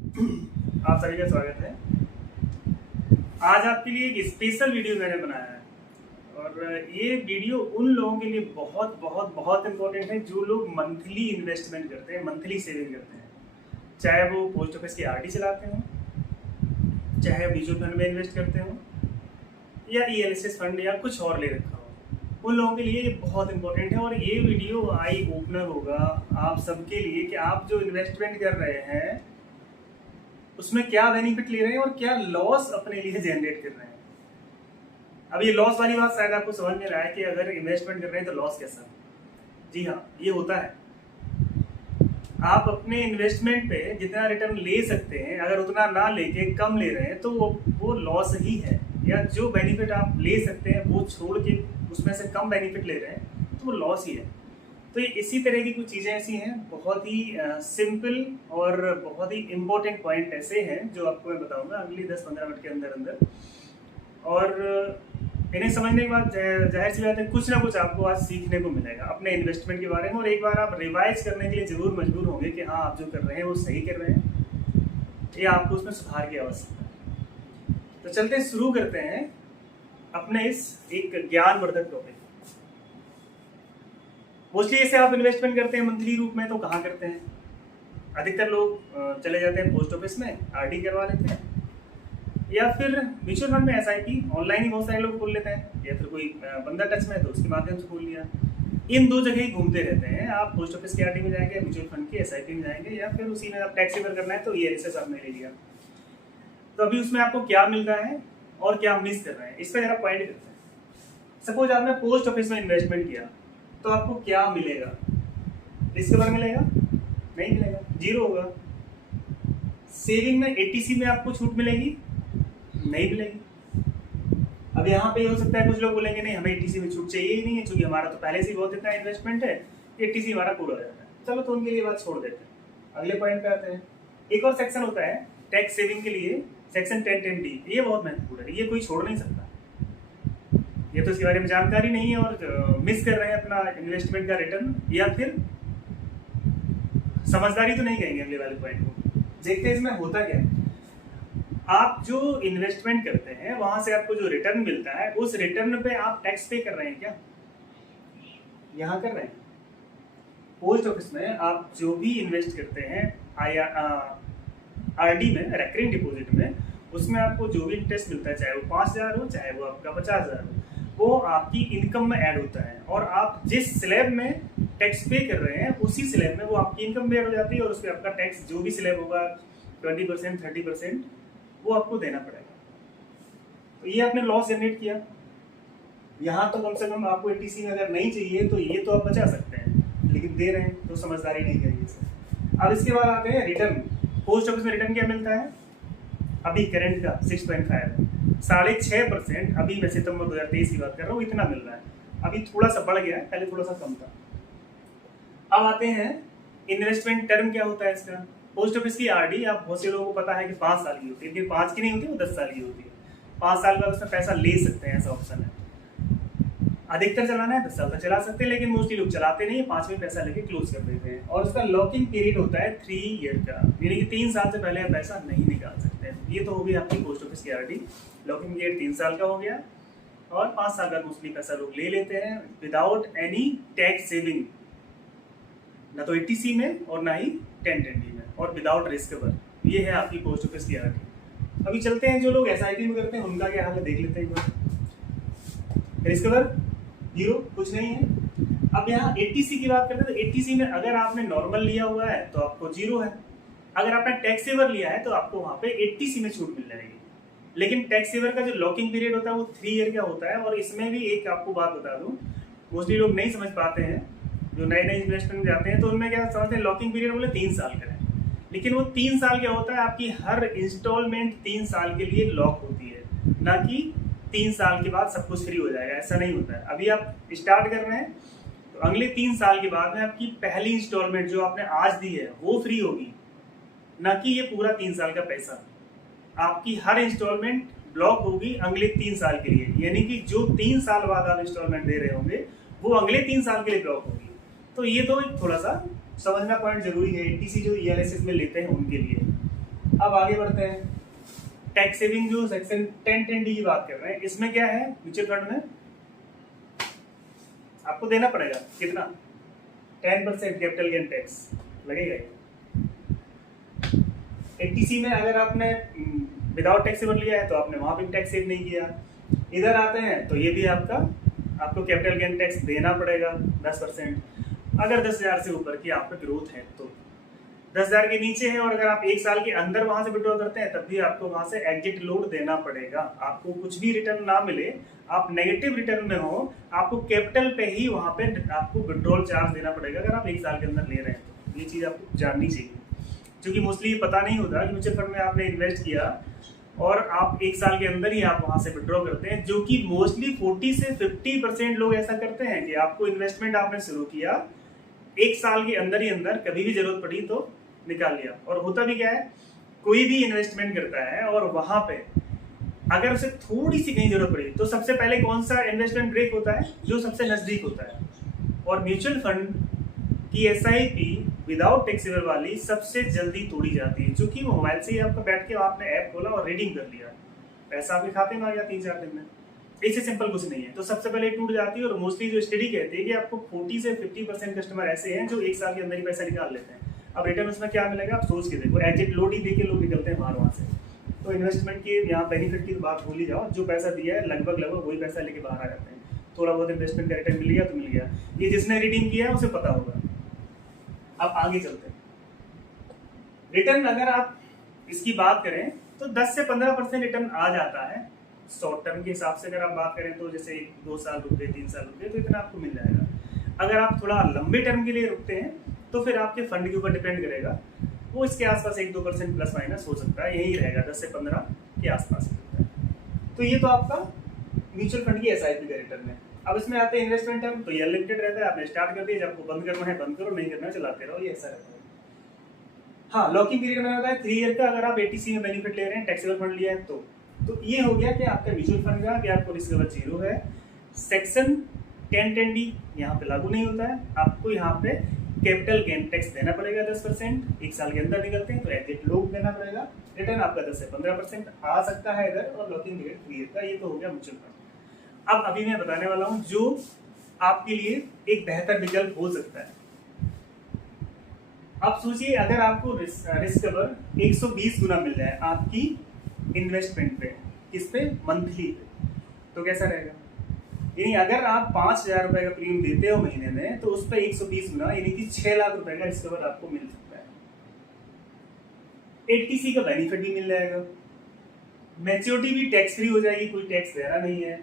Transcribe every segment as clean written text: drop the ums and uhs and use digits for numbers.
आप सभी का स्वागत है। आज आपके लिए एक स्पेशल वीडियो मैंने बनाया है और ये वीडियो उन लोगों के लिए बहुत बहुत बहुत इम्पोर्टेंट है जो लोग मंथली इन्वेस्टमेंट करते हैं, मंथली सेविंग करते हैं। चाहे वो पोस्ट ऑफिस की आरडी चलाते हों, चाहे म्यूचुअल फंड में इन्वेस्ट करते हों या ईएलएसएस फंड या कुछ और ले रखा हो, उन लोगों के लिए ये बहुत इंपॉर्टेंट है। और ये वीडियो आई ओपनर होगा आप सबके लिए कि आप जो इन्वेस्टमेंट कर रहे हैं उसमें क्या बेनिफिट ले रहे हैं और क्या लॉस अपने लिए जनरेट कर रहे हैं। अब ये लॉस वाली बात शायद आपको समझ में रहा है कि अगर इन्वेस्टमेंट कर रहे हैं तो लॉस कैसा। जी हाँ, ये होता है। आप अपने इन्वेस्टमेंट पे जितना रिटर्न ले सकते हैं, अगर उतना ना लेके कम ले रहे हैं तो वो लॉस ही है। या जो बेनिफिट आप ले सकते हैं वो छोड़ के उसमें से कम बेनिफिट ले रहे हैं तो वो लॉस ही है। तो ये इसी तरह की कुछ चीज़ें ऐसी हैं, बहुत ही सिंपल और बहुत ही इम्पोर्टेंट पॉइंट ऐसे हैं जो आपको मैं बताऊंगा अगली 10-15 मिनट के अंदर अंदर। और इन्हें समझने के बाद जाहिर सी बात है कुछ ना कुछ आपको आज सीखने को मिलेगा अपने इन्वेस्टमेंट के बारे में। और एक बार आप रिवाइज करने के लिए जरूर मजबूर होंगे कि हाँ, आप जो कर रहे हैं वो सही कर रहे हैं या आपको उसमें सुधार की आवश्यकता है। तो चलते हैं, शुरू करते हैं अपने इस एक ज्ञानवर्धक टॉपिक। मोस्टली जैसे आप इन्वेस्टमेंट करते हैं मंथली रूप में तो कहाँ करते हैं? अधिकतर लोग चले जाते हैं पोस्ट ऑफिस में, आरडी करवा लेते हैं, या फिर म्यूचुअल फंड में एसआईपी ऑनलाइन ही बहुत सारे लोग खोल लेते हैं, या फिर कोई बंदा टच में है तो उसके माध्यम से खोल लिया। इन दो जगह ही घूमते रहते हैं। आप पोस्ट ऑफिस की आरडी में जाएंगे, म्यूचुअल फंड की एसआईपी में जाएंगे, या फिर उसी में आप टैक्स सेवर करना है तो ईएलएसएस आपने ले लिया। तो अभी उसमें आपको क्या मिल रहा है और क्या मिस कर रहे हैं, इस पर जरा पॉइंट करते हैं। सपोज आपने पोस्ट ऑफिस में इन्वेस्टमेंट किया तो आपको क्या मिलेगा? डिस्कवर मिलेगा? नहीं मिलेगा, जीरो होगा। सेविंग में एटीसी में आपको छूट मिलेगी? नहीं मिलेगी। अब यहाँ पे हो सकता है कुछ लोग बोलेंगे नहीं, हमें एटीसी में छूट चाहिए ही नहीं है, क्योंकि हमारा तो पहले से ही बहुत इतना इन्वेस्टमेंट है, एटीसी हमारा पूरा हो जाता है। चलो, तो उनके लिए बात छोड़ देते हैं, अगले पॉइंट पे आते हैं। एक और सेक्शन होता है टैक्स सेविंग के लिए, सेक्शन 1010D। ये बहुत महत्वपूर्ण है, ये कोई छोड़ नहीं सकता। ये तो इसके बारे में जानकारी नहीं है और मिस कर रहे हैं अपना इन्वेस्टमेंट का रिटर्न, या फिर समझदारी तो नहीं कहेंगे अगले वाले पॉइंट को। देखते हैं इसमें होता क्या है। आप जो इन्वेस्टमेंट करते हैं वहां से आपको जो रिटर्न मिलता है, उस रिटर्न पे आप टैक्स पे कर रहे हैं क्या? यहाँ कर रहे हैं। पोस्ट ऑफिस में आप जो भी इन्वेस्ट करते हैं आरडी में, रेकरिंग डिपॉजिट में, उसमें आपको जो भी इंटरेस्ट मिलता है, चाहे वो 5,000 हो चाहे वो आपका 50,000 हो, वो आपकी इनकम में ऐड होता है। और आप जिस स्लैब में टैक्स पे कर रहे हैं उसी स्लैब में वो आपकी इनकम में ऐड हो जाती है, और उस पर आपका टैक्स जो भी स्लैब होगा 20%, 30%, वो आपको देना पड़ेगा। तो ये आपने लॉस जनरेट किया। यहाँ तो कम से कम आपको एटीसी में अगर नहीं चाहिए तो ये तो आप बचा सकते हैं, लेकिन दे रहे हैं तो समझदारी नहीं करिए। अब इसके बाद आते हैं रिटर्न। पोस्ट ऑफिस में रिटर्न क्या मिलता है? अभी करंट का 6.5, 6.5%। अभी मैं सितंबर 2023 की बात कर रहा हूँ, इतना मिल रहा है। अभी थोड़ा सा बढ़ गया है, पहले थोड़ा सा कम था। अब आते हैं इन्वेस्टमेंट टर्म क्या होता है इसका। पोस्ट ऑफिस की आरडी आप बहुत से लोगों को पता है कि 5 साल की होती है, लेकिन 5 की नहीं होती, वो 10 साल की होती है। 5 साल बाद उसमें पैसा ले सकते हैं, ऐसा ऑप्शन है। अधिकतर चलाना है 10 साल तक चला सकते हैं, लेकिन मोस्टली लोग चलाते नहीं है, 5 में पैसा लेके क्लोज कर देते हैं। और उसका लॉकिंग पीरियड होता है 3 ईयर का, यानी कि 3 साल से पहले आप पैसा नहीं निकाल सकते। ये तो हो गई आपकी पोस्ट ऑफिस की आरडी। लॉकिंग पीरियड 3 साल का हो गया, और 5 साल बाद मोस्टली पैसा लोग ले लेते हैं विदाउट एनी टैक्स सेविंग, ना तो एटीसी में और ना ही 1010D में, और विदाउट रिस्क कवर। ये है आपकी पोस्ट ऑफिस की आरडी। अभी चलते हैं जो लोग एसआईपी में करते हैं उनका क्या हाल है, देख लेते हैं एक बार। रिस्क कवर जीरो, कुछ नहीं है। अब यहाँ एटीसी की बात करते हैं तो एटीसी में अगर आपने नॉर्मल लिया हुआ है तो आपको जीरो है, अगर आपने टैक्स सेवर लिया है तो आपको वहां पे एटीसी में छूट मिल जाएगी। लेकिन टैक्स सेवर का जो लॉकिंग पीरियड होता है वो 3 ईयर का होता है। और इसमें भी एक आपको बात बता दूं, मोस्टली लोग नहीं समझ पाते हैं, जो नए नए इन्वेस्टमेंट जाते हैं तो उनमें क्या समझते हैं, लॉकिंग पीरियड बोले 3 साल का है, लेकिन वो 3 साल क्या होता है, आपकी हर इंस्टॉलमेंट 3 साल के लिए लॉक होती है, ना कि 3 साल के बाद सब कुछ फ्री हो जाएगा। ऐसा नहीं होता है। अभी आप स्टार्ट कर रहे हैं तो अगले 3 साल के बाद में आपकी पहली इंस्टॉलमेंट जो आपने आज दी है वो फ्री होगी, ना कि ये पूरा 3 साल का पैसा। आपकी हर इंस्टॉलमेंट ब्लॉक होगी अगले 3 साल के लिए, यानी कि जो 3 साल बाद आप इंस्टॉलमेंट दे रहे होंगे वो अगले 3 साल के लिए ब्लॉक होगी। तो ये तो थोड़ा सा समझना पॉइंट जरूरी है, एटीसी जो ईएलएसएस में लेते हैं उनके लिए। अब आगे बढ़ते हैं। टैक्स सेविंग जो सेक्शन 10(10)(d) की बात कर रहे हैं, इसमें क्या है, म्यूचुअल फंड में आपको देना पड़ेगा कितना, 10% कैपिटल गेन टैक्स लगेगा। 80C में अगर आपने विदाउट टैक्सेबल लिया है तो आपने वहां पे टैक्स सेव नहीं किया। इधर आते हैं तो ये भी आपको कैपिटल गेन टैक्स देना पड़ेगा 10%। अगर 10,000 से ऊपर की आपका ग्रोथ है तो 10,000 के नीचे है और अगर आप 1 साल के अंदर वहां से विड्रॉ करते हैं तब भी आपको वहां से एग्जिट लोड देना पड़ेगा। आपको कुछ भी रिटर्न ना मिले, आप नेगेटिव रिटर्न में हो, आपको कैपिटल पे ही वहां पे आपको विड्रॉल चार्ज देना पड़ेगा अगर आप 1 साल के अंदर ले रहे हैं। तो ये चीज आपको जाननी चाहिए, क्योंकि मोस्टली ये पता नहीं होता कि म्यूचुअल फंड में आपने इन्वेस्ट किया और आप 1 साल के अंदर ही आप वहां से विड्रॉ करते हैं, जो कि मोस्टली 40 से 50% लोग ऐसा करते हैं कि आपको इन्वेस्टमेंट आपने शुरू किया, 1 साल के अंदर ही अंदर कभी भी जरूरत पड़ी तो निकाल लिया। और होता भी क्या है, कोई भी इन्वेस्टमेंट करता है और वहां पे अगर उसे थोड़ी सी कहीं जरूरत पड़ी तो सबसे पहले कौन सा इन्वेस्टमेंट ब्रेक होता है, जो सबसे नजदीक होता है। और म्यूचुअल फंड की SIP विदाउट टैक्सेबल वाली सबसे जल्दी तोड़ी जाती है, क्योंकि वो मोबाइल से ही आपको बैठ के आपने ऐप खोला और रीडिंग कर लिया, पैसा आपके खाते में आ गया 3-4 दिन में। इससे सिंपल कुछ नहीं है, तो सबसे पहले टूट जाती है। और मोस्टली जो स्टडी कहती है कि आपको 40 से 50% कस्टमर ऐसे हैं जो 1 साल के अंदर ही पैसा निकाल लेते हैं। अब रिटर्न उसमें क्या मिलेगा आप सोच के देखो, एग्जिट लोड ही देके लोग निकलते हैं बाहर वहां से। तो इन्वेस्टमेंट की यहाँ बेनिफिट की तो बात भूल ही जाओ, जो पैसा दिया है लगभग वही पैसा लेके बाहर आ जाते हैं। थोड़ा बहुत इन्वेस्टमेंट का रिटर्न मिल गया तो मिल गया, ये जिसने रिडीम किया है उसे पता होगा। अब आगे चलते हैं। रिटर्न अगर आप इसकी बात करें तो 10 से 15% रिटर्न आ जाता है शॉर्ट टर्म के हिसाब से। अगर आप बात करें तो जैसे 2 साल रुक गए, 3 साल रुक गए तो इतना आपको मिल जाएगा। अगर आप थोड़ा लंबे टर्म के लिए रुकते हैं तो फिर आपके फंड के ऊपर डिपेंड करेगा, वो इसके आसपास 1-2% प्लस माइनस हो सकता है, यही रहेगा 10 से 15 के आसपास। तो ये तो आपका म्यूचुअल फंड की SIP का रिटर्न है। अब इसमें आते हैं इन्वेस्टमेंट टर्म, तो ये अनलिमिटेड रहता है, आपने स्टार्ट कर दिया, जब आपको बंद करना है बंद करो, नहीं करना है चलाते रहो, ये ऐसा रहता है। हाँ, लॉकिंग पीरियड में होता है 3 ईयर का। अगर आप 80C में बेनिफिट ले रहे हैं, टैक्सेबल फंड लिया है तो ये हो गया कि आपका म्यूचुअल फंड का कि आपको रिस्क लेवल 0 है। सेक्शन 10(10)(d) यहाँ पे लागू नहीं होता है। आपको यहाँ पे कैपिटल गेन टैक्स देना पड़ेगा 10%, 1 साल के अंदर निकलते हैं तो एग्जिट लोड देना पड़ेगा। रिटर्न आपका 10 से 15% आ सकता है इधर, और लॉकिंग पीरियड 3 ईयर का। ये तो हो गया म्यूचुअल फंड। अब अभी मैं बताने वाला हूँ जो आपके लिए एक बेहतर विकल्प हो सकता है। अब सोचिए अगर आपको रिस्क कवर 120 गुना मिल जाए आपकी इन्वेस्टमेंट पे, किस पे, मंथली पे, तो कैसा रहेगा। यानी अगर आप 5,000 रुपए का प्रीमियम देते हो महीने में तो उस पर 120 गुना यानी कि 6 लाख रुपए का रिस्क कवर आपको मिल सकता है। 80C का बेनिफिट भी मिल जाएगा, मैच्योरिटी भी टैक्स फ्री हो जाएगी, कोई टैक्स देना नहीं है।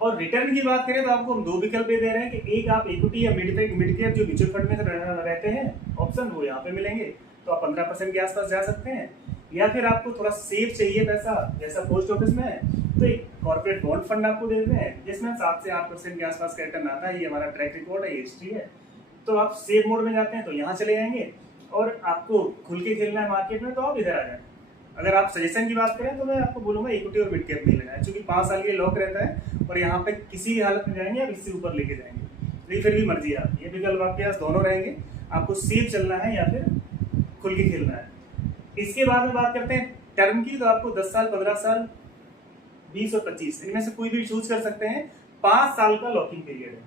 और रिटर्न की बात करें तो आपको हम 2 विकल्प दे रहे हैं कि एक आप इक्विटी या मिड कैप जो म्यूचुअल फंड में रहते हैं ऑप्शन, वो यहाँ पे मिलेंगे, तो आप 15% के आसपास जा सकते हैं। या फिर आपको थोड़ा सेफ चाहिए पैसा, जैसा पोस्ट ऑफिस में है, तो एक कॉर्पोरेट बॉन्ड फंड आपको दे देते हैं जिसमें 7 से 8% के आसपास का रिटर्न आता है। ये हमारा ट्रैक रिकॉर्ड है, ये हिस्ट्री है। तो आप सेफ मोड में जाते हैं तो यहाँ चले जाएंगे, और आपको खुल के खेलना है मार्केट में तो आप इधर आ जाए। अगर आप सजेशन की बात करें तो मैं आपको बोलूंगा इक्विटी और मिड कैप में लेना है, क्योंकि 5 साल के लॉक रहता है और यहाँ पे किसी भी हालत में जाएंगे आप इससे ऊपर लेके जाएंगे, लेकिन फिर भी मर्जी है आपकी। ये विकल्प आपके पास दोनों रहेंगे, आपको सेफ चलना है या फिर खुल के खेलना है। इसके बाद में बात करते हैं टर्म की, तो आपको 10 साल, 15 साल, 20 और 25 इनमें से कोई भी चूज कर सकते हैं। 5 साल का लॉकिंग पीरियड है।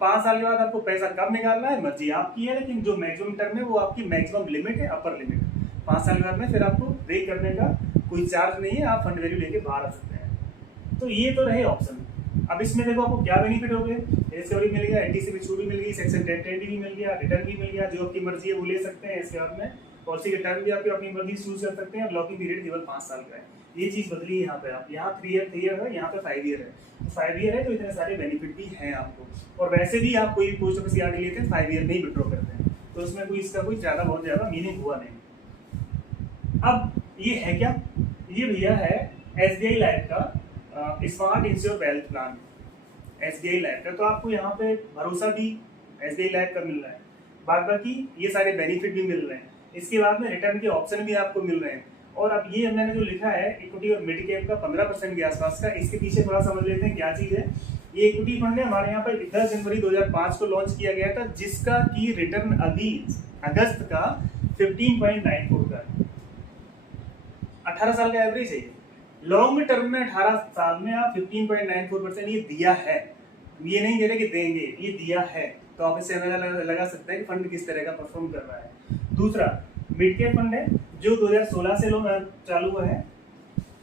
5 साल के बाद आपको पैसा कब निकालना है मर्जी आपकी है, लेकिन जो मैक्सिमम टर्म है वो आपकी मैक्सिमम लिमिट है, अपर लिमिट। 5 साल के बाद में फिर आपको ब्रेक करने का कोई चार्ज नहीं है, आप फंड वैल्यू लेके बाहर आ सकते हैं। तो ये तो रहे ऑप्शन। अब इसमें देखो आपको क्या बेनिफिट हो गए, इसके भी मिल गया, 80C में छूट भी मिल गई, सेक्शन 10(10)(d) भी मिल गया, रिटर्न भी मिल गया, जो आपकी मर्जी है वो ले सकते हैं। इसके बाद में पॉलिसी के टर्म भी आप अपनी मर्जी चूज कर सकते हैं, और लॉकिंग पीरियड केवल 5 साल का है। ये चीज बदली है यहाँ पे, आप यहाँ 3 ईयर है, यहाँ पे 5 ईयर है। तो 5 ईयर है तो इतने सारे बेनिफिट भी हैं आपको। और वैसे भी आप कोई पोस्ट ऑफिस आरडी लेते हैं 5 ईयर नहीं विड्रॉ करते हैं, तो उसमें कोई इसका कोई बहुत ज्यादा मीनिंग हुआ नहीं। अब ये है क्या, ये भैया है SBI लाइफ का smart ensure wealth plan. SBI life का तो आपको यहाँ पे भरोसा भी SBI लाइफ का मिल रहा है, बाद बाकी ये सारे बेनिफिट भी मिल रहे हैं। इसके बाद में रिटर्न के ऑप्शन भी आपको मिल रहे हैं। और अब ये मैंने जो लिखा है इक्विटी और मिड कैप का 15% के आसपास का, इसके पीछे थोड़ा समझ लेते हैं क्या चीज है। ये इक्विटी फंड है, हमारे यहाँ पर 10 जनवरी 2005 को लॉन्च किया गया था, जिसका की रिटर्न अभी अगस्त का 15.94 का है। 18 साल का एवरेज है। लॉन्ग टर्म में 18 साल में आप 15.94% ये दिया है, ये नहीं कह रहे कि देंगे, ये दिया है। तो आप इससे अंदाजा लगा सकते हैं कि फंड किस तरह का परफॉर्म कर रहा है। दूसरा मिड कैप फंड है जो 2016 से चालू हुआ है,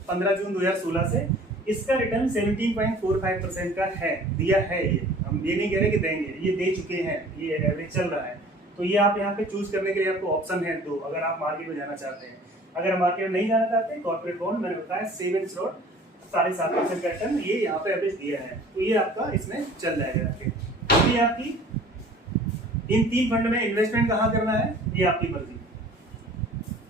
15 जून 2016 से। इसका रिटर्न 17.45% का है, दिया है। ये हम ये नहीं कह रहे कि देंगे, ये दे चुके हैं, ये एवरेज चल रहा है। तो ये आप यहाँ पे चूज करने के लिए आपको ऑप्शन है दो, अगर आप मार्केट में जाना चाहते हैं। अगर मार्केट में नहीं जाना चाहते, कॉर्पोरेट बॉन्ड मैंने बताया 7 7.5% का रिटर्न ये यहाँ पे एवरेज दिया है, तो ये आपका इसमें चल जाएगा। तो ये आपकी इन 3 फंड में इन्वेस्टमेंट कहाँ करना है ये आपकी मर्जी।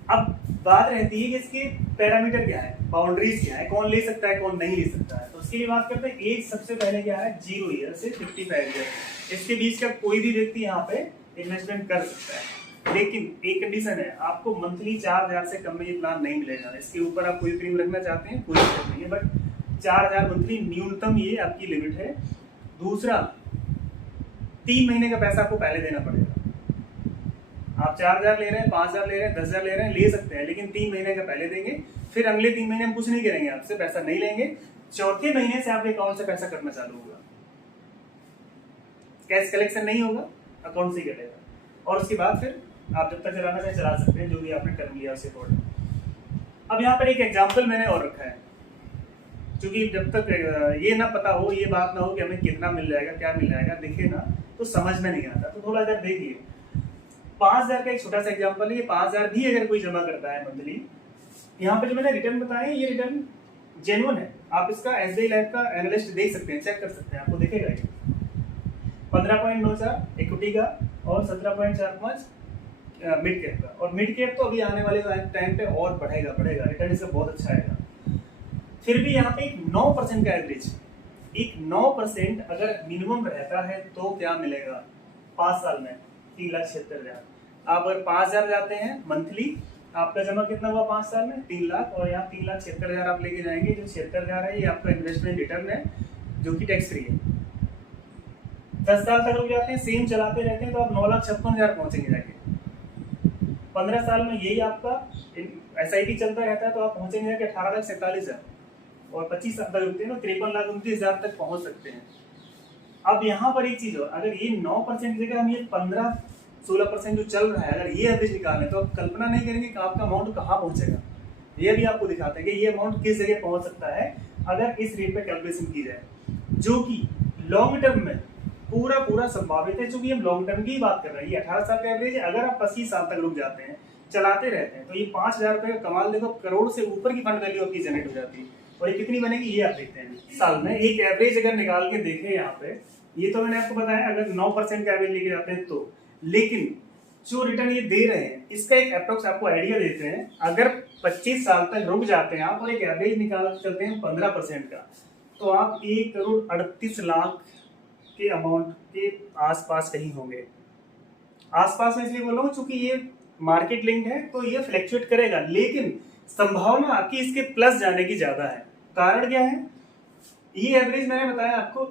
अब बात रहती है कि इसके पैरामीटर क्या है, बाउंड्रीज क्या है, कौन ले सकता है कौन नहीं ले सकता है। तो उसके लिए बात करते हैं। एज सबसे पहले क्या है, 0 ईयर से 55 ईयर, इसके बीच का कोई भी व्यक्ति यहाँ पे इन्वेस्टमेंट कर सकता है। लेकिन एक कंडीशन है, आपको मंथली 4000 से कम में ये प्लान नहीं मिलेगा। इसके ऊपर आप कोई प्रीमियम रखना चाहते हैं कोई दिक्कत नहीं है, बट 4000 मंथली न्यूनतम ये आपकी लिमिट है। दूसरा 3 महीने का पैसा आपको पहले देना पड़ेगा। आप 4000 ले रहे हैं, 5000 ले रहे हैं, 10,000 ले रहे हैं, ले सकते हैं, लेकिन 3 महीने का पहले देंगे। फिर अगले 3 महीने हम कुछ नहीं करेंगे, आपसे पैसा नहीं लेंगे। चौथे महीने से आपके अकाउंट से पैसा कटना चालू होगा। कैश कलेक्शन नहीं होगा, अकाउंट से ही कटेगा। और उसके बाद फिर आप जब तक चलाना चाहे चला सकते हैं, जो भी आपने टर्म लिया उसके अकॉर्डिंग। अब यहाँ पर एक एग्जाम्पल मैंने और रखा है, क्योंकि जब तक ये ना पता हो, ये बात ना हो कि हमें कितना मिल जाएगा क्या मिल जाएगा, दिखे ना तो समझ में नहीं आता। तो थोड़ा इधर देखिए, 5000 का एक छोटा सा एग्जांपल है। ये 5000 भी अगर कोई जमा करता है मंथली, यहाँ पे जो मैंने रिटर्न बताए ये रिटर्न जेन्युइन है। आप इसका SBI लाइफ का एनालिस्ट देख सकते हैं, चेक कर सकते हैं, आपको दिखेगा ये 15.94 इक्विटी का और 17.45 मिड कैप का। और मिड कैप तो अभी आने वाले टाइम पे और बढ़ेगा, रिटर्न इसका बहुत अच्छा आएगा। फिर भी यहाँ पे एक 9% का एवरेज, एक 9% अगर मिनिमम रहता है तो क्या मिलेगा 5 साल में, 3,76,000। आप अगर 5000 जाते हैं मंथली, आपका जमा कितना हुआ 5 साल में, 3 लाख, और यहाँ 3,76,000 आप लेके जाएंगे। जो 76,000 है ये आपका इन्वेस्टमेंट रिटर्न है, जो कि टैक्स फ्री है। 10 साल तक रुक जाते हैं, सेम चलाते रहते हैं, तो आप 9,56,000 पहुंचेंगे जाके। 15 साल में यही आपका SIP चलता रहता है, तो आप पहुंचेंगे जाके 18,47,000। और 25 साल तक रुकते हैं तो 53,29,000 तक पहुंच सकते हैं। अब यहाँ पर एक चीज और, अगर ये 9% की जगह हम ये 15-16% जो चल रहा है, अगर ये एवरेज निकालें तो आप कल्पना नहीं करेंगे कि आपका अमाउंट कहाँ पहुंचेगा। ये भी आपको दिखाते हैं कि ये अमाउंट किस जगह पहुंच सकता है अगर इस रेट पे कैलकुलेशन की जाए, जो कि लॉन्ग टर्म में पूरा संभावित है। चूंकि हम लॉन्ग टर्म की बात कर रहे हैं, ये 18 साल का एवरेज है। अगर आप 25 साल तक रुक जाते हैं, चलाते रहते हैं, तो ये 5,000 रुपए का कमाल देखो, करोड़ से ऊपर की फंड वैल्यू आपकी जनरेट हो जाती है। और ये कितनी बनेगी ये आप देखते हैं साल में। एक एवरेज अगर निकाल के देखें यहाँ पे, ये तो मैंने आपको बताया अगर 9% का एवरेज लेके जाते हैं तो, लेकिन जो रिटर्न ये दे रहे हैं इसका एक अप्रोक्स आपको आइडिया देते हैं। अगर 25 साल तक रुक जाते हैं आप और एक एवरेज निकाल चलते हैं 15% का, तो आप 1,38,00,000 के अमाउंट के आसपास कहीं होंगे। आसपास में इसलिए बोल रहा हूँ चूंकि ये मार्केट लिंक है, तो ये फ्लैक्चुएट करेगा, लेकिन संभावना आपकी इसके प्लस जाने की ज्यादा है। कारण क्या है, ये एवरेज मैंने बताया आपको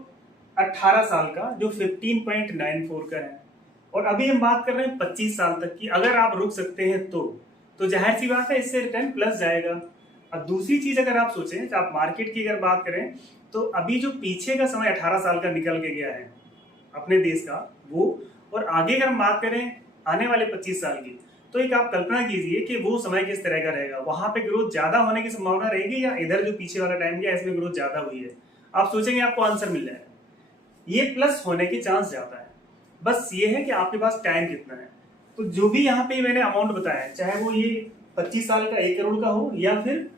18 साल का, जो 15.94 का है। और अभी हम बात कर रहे हैं 25 साल तक की। अगर आप रुक सकते हैं तो जाहिर सी बात है इससे रिटर्न प्लस जाएगा। अब दूसरी चीज अगर आप सोचें, आप मार्केट की अगर बात करें, तो अभी जो पीछे का समय 18 साल का निकल के गया है अपने देश का वो, और आगे अगर हम बात करें आने वाले 25 साल की, तो एक आप कल्पना कीजिए कि वो समय किस तरह का रहेगा। वहां पे ग्रोथ ज्यादा होने की संभावना रहेगी या इधर जो पीछे वाला टाइम गया इसमें ग्रोथ ज्यादा हुई है। आप सोचेंगे आपको आंसर मिल जाएगा, ये प्लस होने की चांस ज्यादा है। बस ये है कि आपके पास टाइम कितना है। तो जो भी यहाँ पे मैंने अमाउंट बताया, चाहे वो ये 25 साल का 1 करोड़ का हो या फिर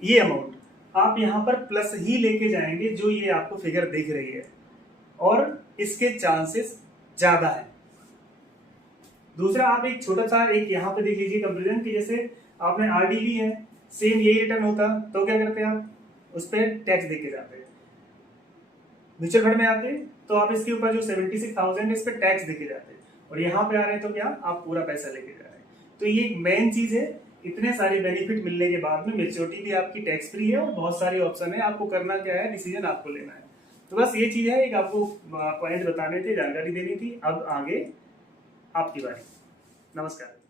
ये अमाउंट, आप यहाँ पर प्लस ही लेके जाएंगे जो ये आपको फिगर दिख रही है, और इसके चांसेस ज्यादा है। दूसरा आप एक छोटा सा एक यहाँ पे देख लीजिए कंपेरिजन की, जैसे आपने RD ली है, सेम यही रिटर्न होता तो क्या करते हैं आप, उस पर टैक्स देके जाते हैं। म्यूचुअल फंड में आते हैं तो आप इसके ऊपर जो 76,000 इस पर टैक्स देके जाते हैं, और यहाँ पे आ रहे हैं तो क्या आप पूरा पैसा लेके जा रहे हैं। तो ये एक मेन चीज है। इतने सारे बेनिफिट मिलने के बाद में मेच्योरिटी भी आपकी टैक्स फ्री है और बहुत सारे ऑप्शन है। आपको करना क्या है, डिसीजन आपको लेना है। तो बस ये चीज है, एक आपको पॉइंट बताने थे, जानकारी देनी थी। अब आगे आपकी बारी। नमस्कार।